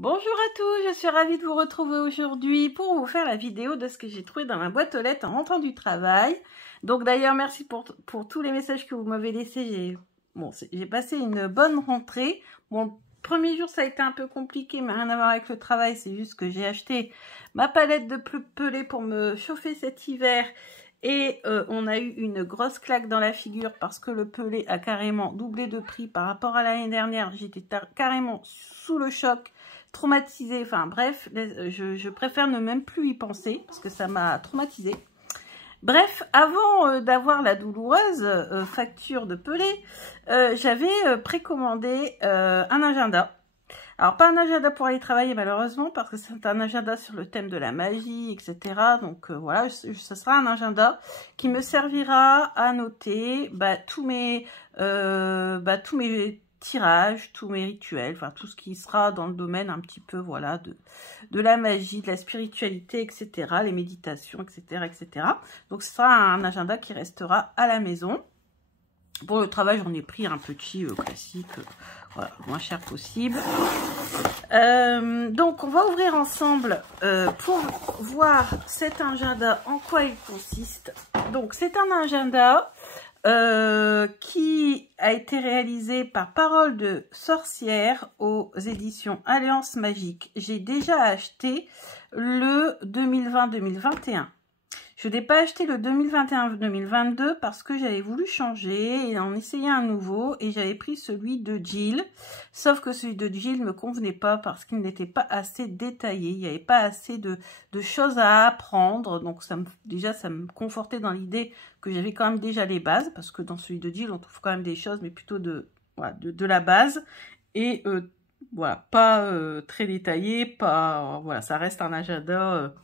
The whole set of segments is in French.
Bonjour à tous, je suis ravie de vous retrouver aujourd'hui pour vous faire la vidéo de ce que j'ai trouvé dans ma boîte aux lettres en rentrant du travail. Donc d'ailleurs, merci pour tous les messages que vous m'avez laissés. J'ai passé une bonne rentrée. Bon, le premier jour, ça a été un peu compliqué, mais rien à voir avec le travail. C'est juste que j'ai acheté ma palette de pelé pour me chauffer cet hiver. Et on a eu une grosse claque dans la figure parce que le pelé a carrément doublé de prix par rapport à l'année dernière. J'étais carrément sous le choc, traumatisée. Enfin bref, je préfère ne même plus y penser parce que ça m'a traumatisée. Bref, avant d'avoir la douloureuse facture de pelé, j'avais précommandé un agenda. Alors, pas un agenda pour aller travailler, malheureusement, parce que c'est un agenda sur le thème de la magie, etc. Donc, voilà, ce sera un agenda qui me servira à noter tous mes tirages, tous mes rituels, enfin, tout ce qui sera dans le domaine un petit peu, voilà, de la magie, de la spiritualité, etc., les méditations, etc., etc. Donc, ce sera un agenda qui restera à la maison. Pour le travail, j'en ai pris un petit classique, voilà, le moins cher possible. Donc, on va ouvrir ensemble pour voir cet agenda, en quoi il consiste. Donc, c'est un agenda qui a été réalisé par Parole de Sorcière aux éditions Alliance Magique. J'ai déjà acheté le 2020-2021. Je n'ai pas acheté le 2021-2022 parce que j'avais voulu changer et en essayer un nouveau et j'avais pris celui de Jill. Sauf que celui de Jill ne me convenait pas parce qu'il n'était pas assez détaillé. Il n'y avait pas assez de choses à apprendre. Donc déjà, ça me confortait dans l'idée que j'avais quand même déjà les bases. Parce que dans celui de Jill, on trouve quand même des choses, mais plutôt de la base. Et voilà, pas très détaillé. Voilà, ça reste un agenda...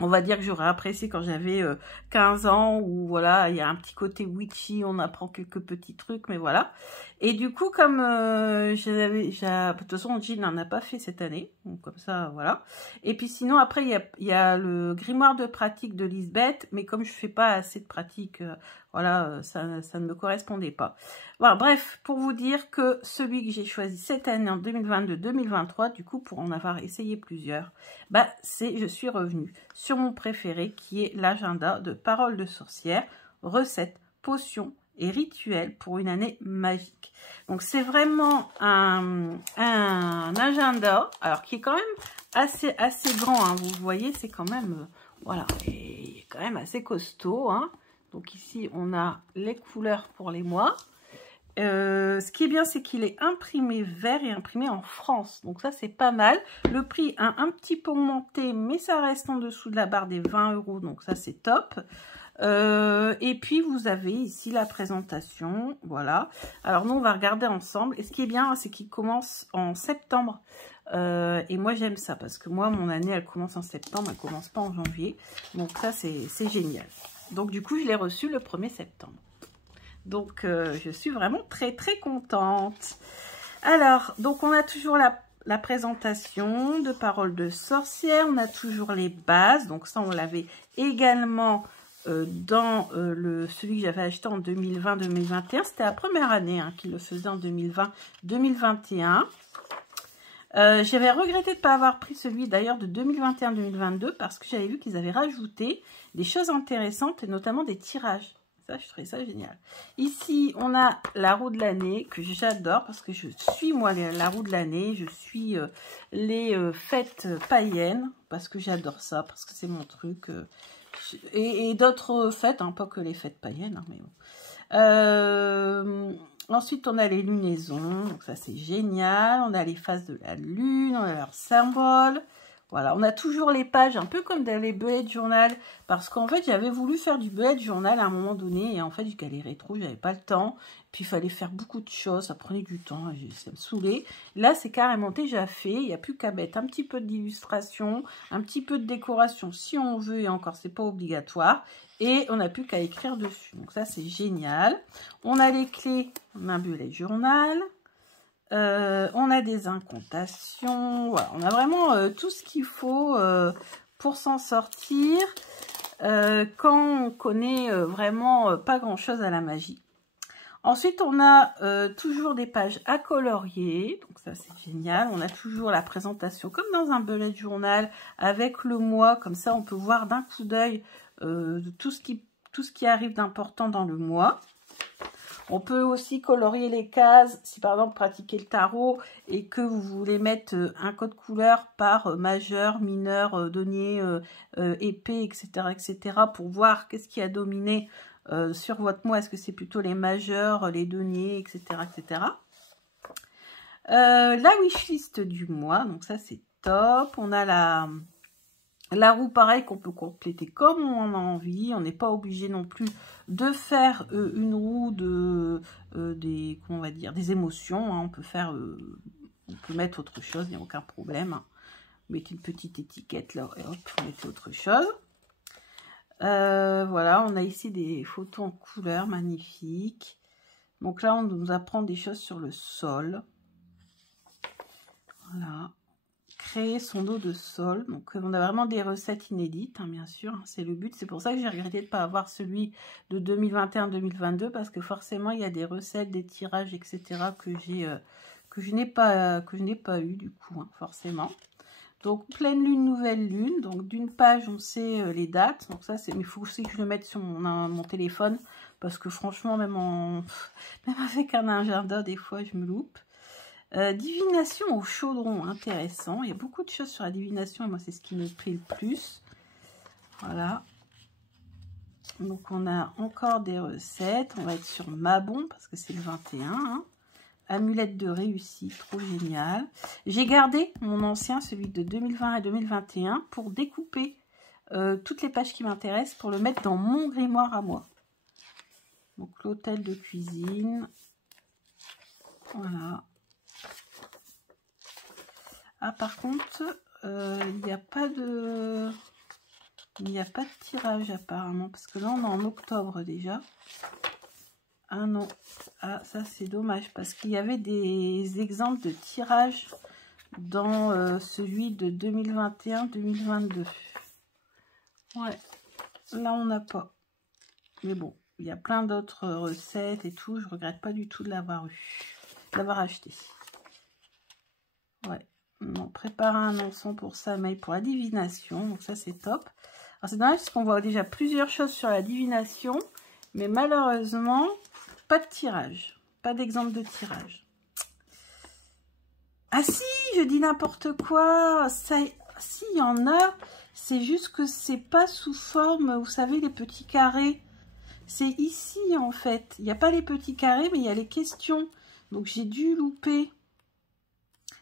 on va dire que j'aurais apprécié quand j'avais 15 ans, où voilà, il y a un petit côté witchy, on apprend quelques petits trucs, mais voilà. Et du coup, comme de toute façon, Jill n'en a pas fait cette année, donc comme ça, voilà. Et puis sinon, après, il y a le grimoire de pratique de Lisbeth, mais comme je fais pas assez de pratique, voilà, ça ne me correspondait pas. Voilà, bref, pour vous dire que celui que j'ai choisi cette année, en 2022-2023, du coup, pour en avoir essayé plusieurs, je suis revenue sur mon préféré, qui est l'agenda de Parole de Sorcière, recettes, potions et rituels pour une année magique. Donc, c'est vraiment un agenda, alors qui est quand même assez grand, hein, vous voyez, c'est quand même, voilà, il est quand même assez costaud, hein. Donc ici, on a les couleurs pour les mois. Ce qui est bien, c'est qu'il est imprimé vert et imprimé en France. Donc ça, c'est pas mal. Le prix a un petit peu augmenté, mais ça reste en dessous de la barre des 20 €. Donc ça, c'est top. Et puis, vous avez ici la présentation. Voilà. Alors, nous, on va regarder ensemble. Et ce qui est bien, c'est qu'il commence en septembre. Et moi, j'aime ça parce que moi, mon année, elle commence en septembre. Elle commence pas en janvier. Donc ça, c'est génial. Donc, du coup, je l'ai reçu le 1er septembre. Donc, je suis vraiment très, très contente. Alors, donc, on a toujours la présentation de Parole de Sorcière. On a toujours les bases. Donc, ça, on l'avait également dans celui que j'avais acheté en 2020-2021. C'était la première année qu'il le faisait en 2020-2021. J'avais regretté de ne pas avoir pris celui d'ailleurs de 2021-2022 parce que j'avais vu qu'ils avaient rajouté des choses intéressantes et notamment des tirages. Ça, je trouvais ça génial. Ici, on a la roue de l'année que j'adore parce que je suis, moi, la roue de l'année. Je suis les fêtes païennes parce que j'adore ça, parce que c'est mon truc. Et d'autres fêtes, hein, pas que les fêtes païennes, hein, mais bon. Ensuite, on a les lunaisons. Donc ça, c'est génial. On a les phases de la lune, on a leurs symboles. Voilà, on a toujours les pages, un peu comme dans les bullet journal, parce qu'en fait, j'avais voulu faire du bullet journal à un moment donné, et en fait, je galérais trop, j'avais pas le temps, puis il fallait faire beaucoup de choses, ça prenait du temps, ça me saoulait. Là, c'est carrément déjà fait, il n'y a plus qu'à mettre un petit peu d'illustration, un petit peu de décoration si on veut, et encore, c'est pas obligatoire, et on n'a plus qu'à écrire dessus. Donc ça, c'est génial. On a les clés d'un bullet journal. On a des incantations, voilà, on a vraiment tout ce qu'il faut pour s'en sortir quand on connaît vraiment pas grand chose à la magie. Ensuite, on a toujours des pages à colorier. Donc ça, c'est génial. On a toujours la présentation comme dans un bullet journal avec le mois. Comme ça, on peut voir d'un coup d'œil tout ce qui arrive d'important dans le mois. On peut aussi colorier les cases. Si par exemple, vous pratiquez le tarot et que vous voulez mettre un code couleur par majeur, mineur, denier, épée, etc., etc. pour voir qu'est-ce qui a dominé sur votre mois, est-ce que c'est plutôt les majeurs, les deniers, etc., etc. La wishlist du mois, donc ça c'est top. On a la roue pareil qu'on peut compléter comme on en a envie. On n'est pas obligé non plus de faire une roue comment on va dire, des émotions. Hein. On peut mettre autre chose, il n'y a aucun problème. Mettez une petite étiquette là, et hop, vous mettez autre chose. Voilà, on a ici des photos en couleur magnifiques. Donc là, on nous apprend des choses sur le sol. Voilà. Créer son eau de sol. Donc, on a vraiment des recettes inédites, hein, bien sûr. Hein, c'est le but. C'est pour ça que j'ai regretté de ne pas avoir celui de 2021-2022 parce que forcément, il y a des recettes, des tirages, etc. que je n'ai pas eu du coup, hein, forcément. Donc, pleine lune, nouvelle lune. Donc, d'une page, on sait les dates. Donc, ça, c'est. Mais il faut aussi que je le mette sur mon téléphone. Parce que franchement, même avec un agenda, des fois, je me loupe. Divination au chaudron, intéressant. Il y a beaucoup de choses sur la divination. Et moi, c'est ce qui me plaît le plus. Voilà. Donc, on a encore des recettes. On va être sur Mabon, parce que c'est le 21, hein. Amulette de réussite, trop génial. J'ai gardé mon ancien, celui de 2020 et 2021, pour découper toutes les pages qui m'intéressent, pour le mettre dans mon grimoire à moi. Donc l'hôtel de cuisine. Voilà. Ah, par contre, il n'y a pas de tirage apparemment, parce que là on est en octobre déjà. Ah non, ah ça c'est dommage parce qu'il y avait des exemples de tirage dans celui de 2021-2022. Ouais, là on n'a pas. Mais bon, il y a plein d'autres recettes et tout. Je regrette pas du tout de l'avoir acheté. Ouais, non, préparer un encens pour sa maille pour la divination. Donc ça c'est top. Alors c'est dommage parce qu'on voit déjà plusieurs choses sur la divination. Mais malheureusement, pas de tirage. Pas d'exemple de tirage. Ah si, je dis n'importe quoi. Ça, si, il y en a. C'est juste que c'est pas sous forme, vous savez, les petits carrés. C'est ici, en fait. Il n'y a pas les petits carrés, mais il y a les questions. Donc, j'ai dû louper.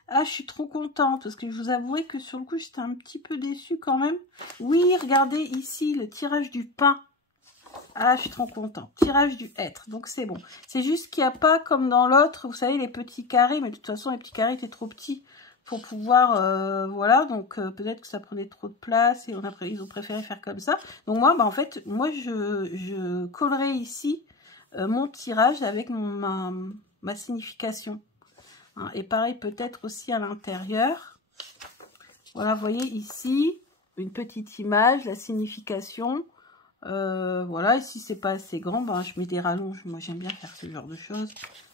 Ah, je suis trop contente. Parce que je vous avouerai que sur le coup, j'étais un petit peu déçue quand même. Oui, regardez ici, le tirage du pain. Ah, je suis trop contente. Tirage du être. Donc, c'est bon. C'est juste qu'il n'y a pas, comme dans l'autre, vous savez, les petits carrés. Mais de toute façon, les petits carrés étaient trop petits pour pouvoir... voilà. Donc, peut-être que ça prenait trop de place. Et ils ont préféré faire comme ça. Donc, moi, bah, en fait, moi, je collerai ici mon tirage avec ma signification. Hein, et pareil, peut-être aussi à l'intérieur. Voilà, vous voyez ici, une petite image, la signification... voilà, et si c'est pas assez grand, ben, je mets des rallonges. Moi, j'aime bien faire ce genre de choses.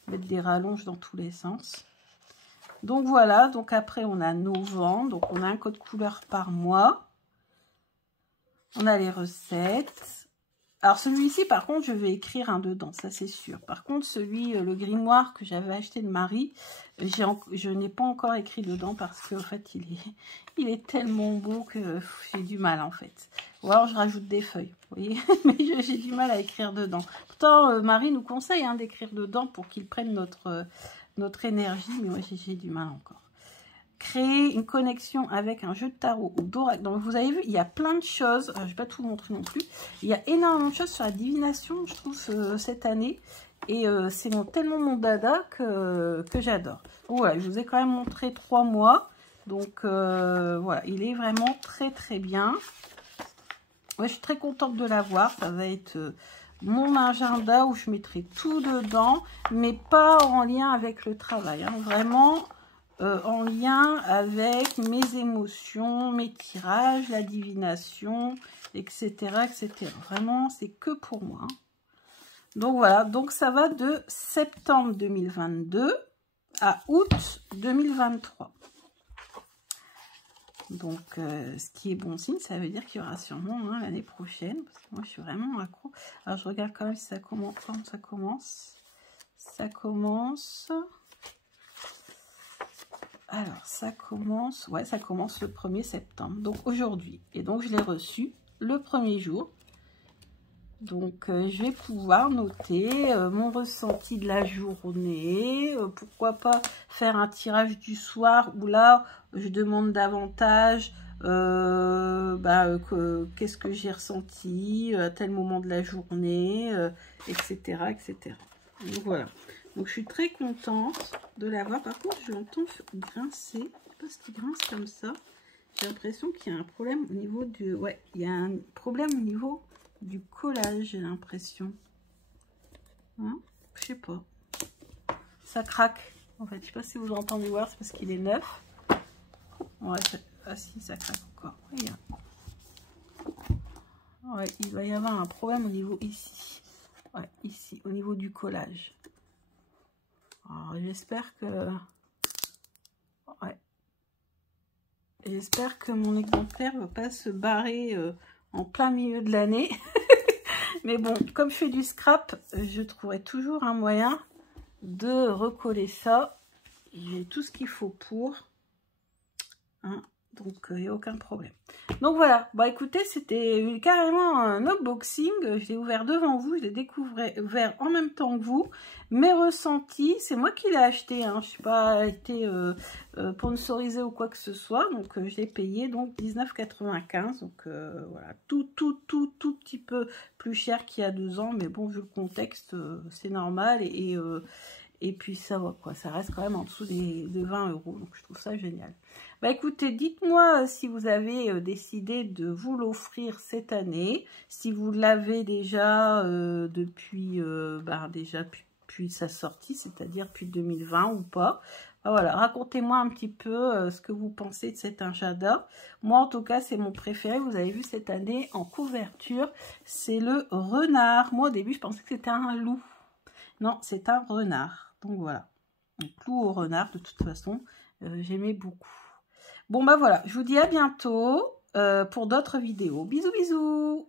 Mettre des rallonges dans tous les sens. Donc, voilà. Donc, après, on a nos ventes. Donc, on a un code couleur par mois. On a les recettes. Alors, celui-ci, par contre, je vais écrire un dedans. Ça, c'est sûr. Par contre, le grimoire que j'avais acheté de Marie, je n'ai pas encore écrit dedans parce qu'en fait, il est tellement beau que j'ai du mal, en fait. Ou alors, je rajoute des feuilles, vous voyez. Mais j'ai du mal à écrire dedans. Pourtant, Marie nous conseille hein, d'écrire dedans pour qu'il prenne notre énergie. Mais moi, j'ai du mal encore. Créer une connexion avec un jeu de tarot ou d'oracle. Donc, vous avez vu, il y a plein de choses. Je ne vais pas tout vous montrer non plus. Il y a énormément de choses sur la divination, je trouve, cette année. Et c'est tellement mon dada que j'adore. Voilà, je vous ai quand même montré 3 mois. Donc, voilà, il est vraiment très, très bien. Ouais, je suis très contente de l'avoir. Ça va être mon agenda où je mettrai tout dedans, mais pas en lien avec le travail. Hein. Vraiment... en lien avec mes émotions, mes tirages, la divination, etc. etc. Vraiment, c'est que pour moi. Donc voilà, donc ça va de septembre 2022 à août 2023. Donc, ce qui est bon signe, ça veut dire qu'il y aura sûrement l'année prochaine. Parce que moi, je suis vraiment accro. Alors, je regarde quand même si ça commence. Quand ça commence. Ça commence. Alors, ça commence. Ouais, ça commence le 1er septembre. Donc, aujourd'hui. Et donc, je l'ai reçu le premier jour. Donc, je vais pouvoir noter mon ressenti de la journée. Pourquoi pas faire un tirage du soir où là, je demande davantage qu'est-ce que j'ai ressenti à tel moment de la journée, etc., etc. Donc, voilà. Donc, je suis très contente de l'avoir. Par contre, je l'entends grincer. Je ne sais pas ce qui grince comme ça. J'ai l'impression qu'il y a un problème au niveau du... Ouais, il y a un problème au niveau du collage, j'ai l'impression. Hein, je sais pas. Ça craque. En fait, je sais pas si vous entendez voir, c'est parce qu'il est neuf. Ouais, ah si, ça craque encore. Ouais, il va y avoir un problème au niveau ici. Ouais, ici, au niveau du collage. Alors, j'espère que... Ouais. J'espère que mon exemplaire ne va pas se barrer en plein milieu de l'année. Mais bon, comme je fais du scrap, je trouverai toujours un moyen de recoller ça. J'ai tout ce qu'il faut pour. Hein, donc, il n'y a aucun problème. Donc, voilà. Bah, écoutez, c'était carrément un unboxing. Je l'ai ouvert devant vous. Je l'ai découvert en même temps que vous. Mes ressentis, c'est moi qui l'ai acheté. Hein. Je n'ai pas été sponsorisée ou quoi que ce soit. Donc, je l'ai payé donc 19,95 €. Donc, voilà. Tout petit peu plus cher qu'il y a 2 ans. Mais bon, vu le contexte, c'est normal. Et puis ça va quoi, ça reste quand même en dessous de 20 €, donc je trouve ça génial. Bah écoutez, dites-moi si vous avez décidé de vous l'offrir cette année, si vous l'avez déjà depuis sa sortie, c'est-à-dire depuis 2020 ou pas. Bah, voilà, racontez-moi un petit peu ce que vous pensez de cet agenda. Moi en tout cas, c'est mon préféré, vous avez vu cette année en couverture, c'est le renard. Moi au début, je pensais que c'était un loup. Non, c'est un renard. Donc voilà, donc loup au renard de toute façon, j'aimais beaucoup. Bon bah voilà, je vous dis à bientôt pour d'autres vidéos. Bisous bisous.